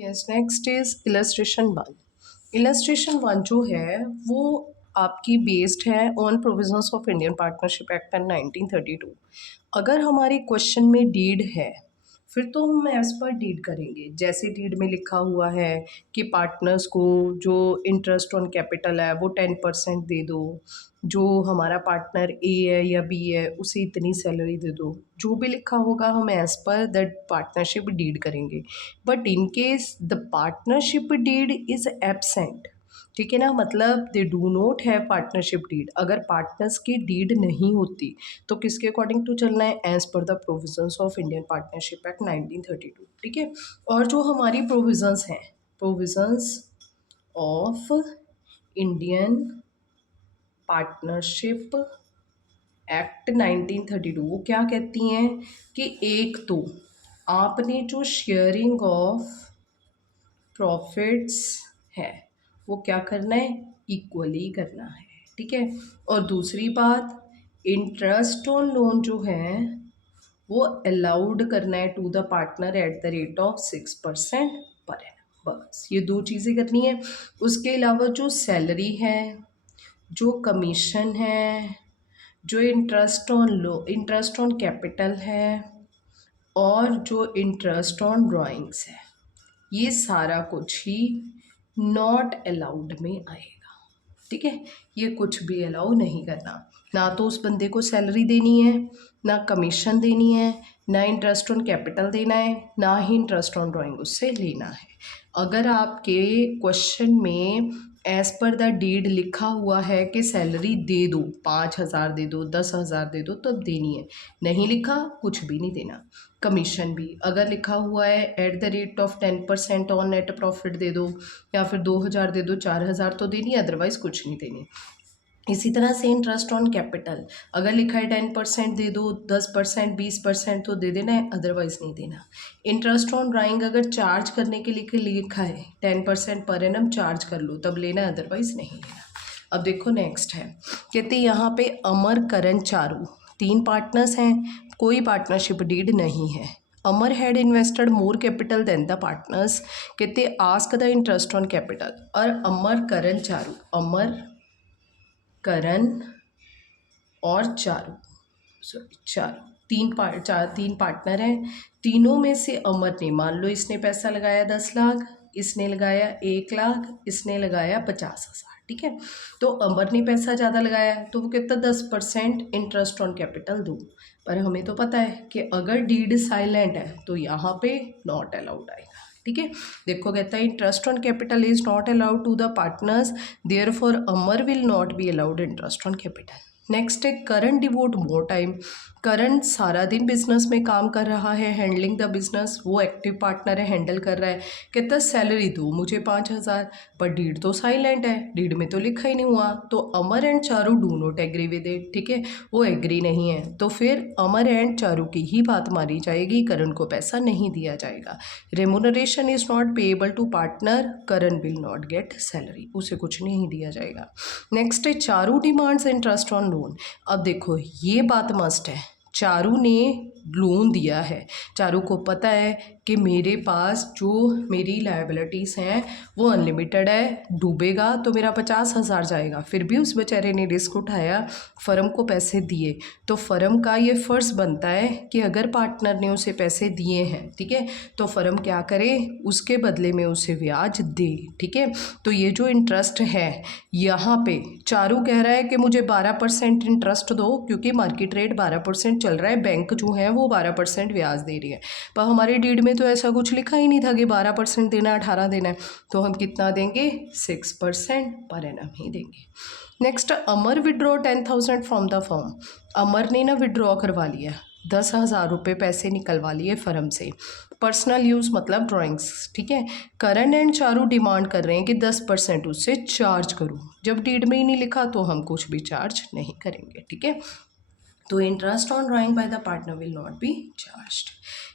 Yes, next is illustration one. Illustration one जो है वो आपकी बेस्ड है on provisions of Indian Partnership act and 1932। अगर हमारे क्वेश्चन में डीड है फिर तो हम एज पर डीड करेंगे। जैसे डीड में लिखा हुआ है कि पार्टनर्स को जो इंटरेस्ट ऑन कैपिटल है वो 10% दे दो, जो हमारा पार्टनर ए है या बी है उसे इतनी सैलरी दे दो, जो भी लिखा होगा हम एज पर दैट पार्टनरशिप डीड करेंगे। But in case the partnership deed is absent, ठीक है ना, मतलब they do not have partnership deed. अगर पार्टनर्स की डीड नहीं होती तो किसके अकॉर्डिंग टू चलना है? As per the provisions of Indian Partnership Act 1932, ठीक है। और जो हमारी प्रोविजंस हैं, provisions of Indian Partnership Act 1932 वो क्या कहती हैं कि एक तो आपने जो शेयरिंग ऑफ प्रॉफिट्स है वो क्या करना है? इक्वली करना है, ठीक है। और दूसरी बात, इंटरेस्ट ऑन लोन जो है वो अलाउड करना है to the partner at the rate of 6% per annum. बस ये दो चीज़ें करनी है। उसके अलावा जो सैलरी है, जो कमीशन है, जो इंटरेस्ट ऑन कैपिटल है और जो इंटरेस्ट ऑन ड्राइंग्स है, ये सारा कुछ ही नॉट अलाउड में आएगा, ठीक है। ये कुछ भी अलाउ नहीं करना। ना तो उस बंदे को सैलरी देनी है, ना कमीशन देनी है, ना इंटरेस्ट ऑन कैपिटल देना है, ना ही इंटरेस्ट ऑन ड्राइंग उससे लेना है। अगर आपके क्वेश्चन में एज पर द डीड लिखा हुआ है कि सैलरी दे दो, 5,000 दे दो, 10,000 दे दो, तब देनी है। नहीं लिखा, कुछ भी नहीं देना। कमीशन भी अगर लिखा हुआ है at the rate of 10% on net profit दे दो, या फिर 2,000 दे दो, 4,000 तो देनी है, अदरवाइज़ कुछ नहीं देनी। इसी तरह से इंटरेस्ट ऑन कैपिटल अगर लिखा है 10% दे दो, 10%, 20% तो दे देना है, अदरवाइज़ नहीं देना। इंटरेस्ट ऑन ड्राइंग अगर चार्ज करने के लिए लिखा है 10% पर एनम चार्ज कर लो तब लेना है, अदरवाइज़ नहीं लेना। अब देखो नेक्स्ट है, कहते यहाँ पे अमर, करण, चारू 3 पार्टनर्स हैं, कोई पार्टनरशिप डीड नहीं है। Amar had invested more capital than the partners, कहते ask the interest on capital. और अमर, करण, चारू, अमर, करण और चारू, चारू तीन पार्टनर हैं। तीनों में से अमर ने, मान लो इसने पैसा लगाया 10 लाख, इसने लगाया 1 लाख, इसने लगाया 50,000, ठीक है। तो अमर ने पैसा ज़्यादा लगाया तो वो कहता 10% इंटरेस्ट ऑन कैपिटल दो। पर हमें तो पता है कि अगर डीड साइलेंट है तो यहाँ पे नॉट अलाउड आएगा, ठीक है। देखो कहता है interest on capital is not allowed to the partners, therefore Amar will not be allowed interest on capital. Next है करण डिवोट मोर टाइम। करण सारा दिन बिजनेस में काम कर रहा है, हैंडलिंग द बिजनेस, वो एक्टिव पार्टनर है, हैंडल कर रहा है। कहता है सैलरी दो मुझे 5,000, पर डीड तो साइलेंट है, डीड में तो लिखा ही नहीं हुआ। तो Amar and Charu do not agree with it, ठीक है, वो एग्री नहीं है। तो फिर अमर एंड चारू की ही बात मारी जाएगी, करण को पैसा नहीं दिया जाएगा। Remuneration is not payable to partner, Karan will not get salary, उसे कुछ नहीं दिया जाएगा। नेक्स्ट है Charu demands interest on loan. अब देखो ये बात मस्ट है, चारू ने लोन दिया है, चारू को पता है कि मेरे पास जो मेरी लायबिलिटीज़ हैं वो अनलिमिटेड है, डूबेगा तो मेरा 50,000 जाएगा, फिर भी उस बेचारे ने रिस्क उठाया, फर्म को पैसे दिए। तो फर्म का ये फ़र्ज़ बनता है कि अगर पार्टनर ने उसे पैसे दिए हैं, ठीक है, तो फर्म क्या करे, उसके बदले में उसे ब्याज दे, ठीक है। तो ये जो इंटरेस्ट है यहाँ पे चारू कह रहा है कि मुझे 12% इंटरेस्ट दो, क्योंकि मार्केट रेट 12% चल रहा है, बैंक जो है वो 12% ब्याज दे रही है। पर हमारे डीड में तो ऐसा कुछ लिखा ही नहीं था कि 12% देना, 18 देना है, तो हम कितना देंगे? 6% पर एनम ही देंगे। Next, Amar withdraw 10,000 from the firm. Amar ने ना विड्रॉ करवा लिया, 10,000 रुपये पैसे निकलवा लिए फर्म से, पर्सनल यूज़ मतलब ड्राइंग्स, ठीक है। करण एंड चारू डिमांड कर रहे हैं कि 10% उससे चार्ज करूँ, जब डीड में ही नहीं लिखा तो हम कुछ भी चार्ज नहीं करेंगे, ठीक है। तो interest on drawing by the partner will not be charged.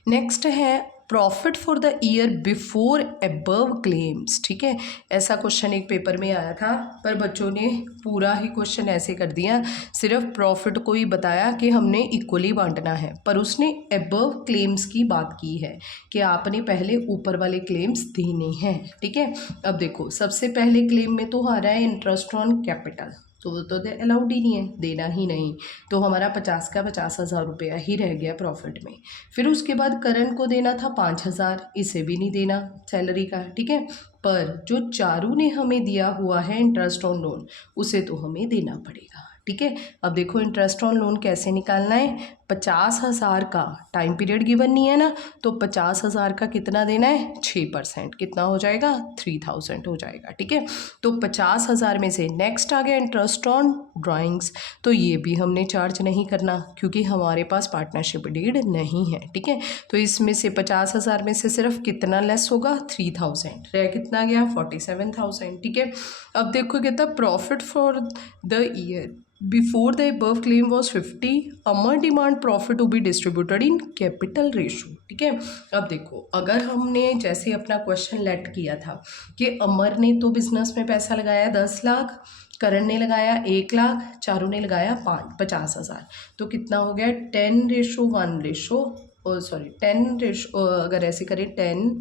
Next है profit for the year before above claims, ठीक है। ऐसा क्वेश्चन एक पेपर में आया था, पर बच्चों ने पूरा ही क्वेश्चन ऐसे कर दिया, सिर्फ प्रॉफिट को ही बताया कि हमने इक्वली बांटना है, पर उसने अबव क्लेम्स की बात की है कि आपने पहले ऊपर वाले क्लेम्स देने हैं, ठीक है। अब देखो, सबसे पहले क्लेम में तो आ रहा है इंटरेस्ट ऑन कैपिटल, तो वो तो अलाउड ही नहीं है, देना ही नहीं, तो हमारा 50 का 50,000 रुपया ही रह गया प्रॉफिट में। फिर उसके बाद करण को देना था 5,000, इसे भी नहीं देना सैलरी का, ठीक है। पर जो चारू ने हमें दिया हुआ है इंटरेस्ट ऑन लोन, उसे तो हमें देना पड़ेगा, ठीक है। अब देखो इंटरेस्ट ऑन लोन कैसे निकालना है, 50,000 का टाइम पीरियड गिवन नहीं है ना, तो 50,000 का कितना देना है, 6%, कितना हो जाएगा, 3,000 हो जाएगा, ठीक है। तो 50,000 में से नेक्स्ट आ गया इंटरेस्ट ऑन ड्राइंग्स, तो ये भी हमने चार्ज नहीं करना क्योंकि हमारे पास पार्टनरशिप डीड नहीं है, ठीक है। तो इसमें से 50,000 में से सिर्फ कितना लेस होगा, 3,000, रह कितना गया, 47,000, ठीक है। अब देखो कहता profit for the year before the above claim was 50, Amar demand profit to be distributed in capital ratio, ठीक है। अब देखो, अगर हमने जैसे अपना क्वेश्चन लेट किया था कि अमर ने तो बिजनेस में पैसा लगाया 10 लाख, करण ने लगाया 1 लाख, चारू ने लगाया 50,000, तो कितना हो गया, 10:1 रेशो, सॉरी 10 रेशो, अगर ऐसे करें 10,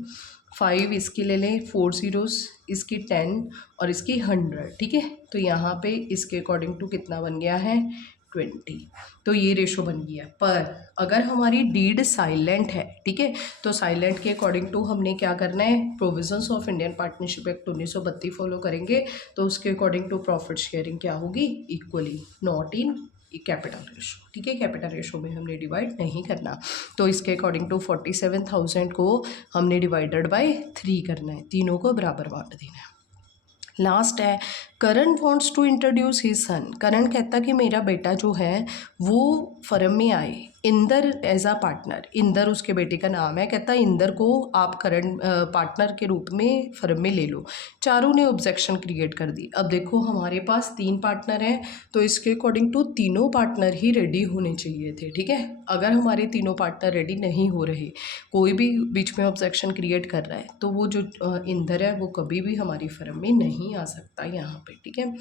5 इसकी ले लें, 4 zeros, इसकी 10 और इसकी 100, ठीक है। तो यहाँ पे इसके अकॉर्डिंग टू कितना बन गया है, 20, तो ये रेशो बन गया। पर अगर हमारी डीड साइलेंट है, ठीक है, तो साइलेंट के अकॉर्डिंग टू हमने क्या करना है, provisions of Indian Partnership Act 1932 follow करेंगे, तो उसके अकॉर्डिंग टू प्रॉफिट शेयरिंग क्या होगी, equally, not in capital ratio, ठीक है। कैपिटल रेशो में हमने डिवाइड नहीं करना, तो इसके अकॉर्डिंग टू 47,000 को हमने डिवाइडेड बाय 3 करना है, तीनों को बराबर बांट देना है। लास्ट है, Karan wants to introduce his son, Karan कहता कि मेरा बेटा जो है वो फर्म में आए, Inder as a partner, Inder उसके बेटे का नाम है, कहता इंदर को आप करण पार्टनर के रूप में फर्म में ले लो। चारू ने ऑब्जेक्शन क्रिएट कर दी। अब देखो हमारे पास 3 पार्टनर हैं, तो इसके अकॉर्डिंग टू तीनों पार्टनर ही रेडी होने चाहिए थे, ठीक है। अगर हमारे तीनों पार्टनर रेडी नहीं हो रहे, कोई भी बीच में ऑब्जेक्शन क्रिएट कर रहा है, तो वो जो इंदर है वो कभी भी हमारी फर्म में नहीं आ सकता यहाँ पे, ठीक है।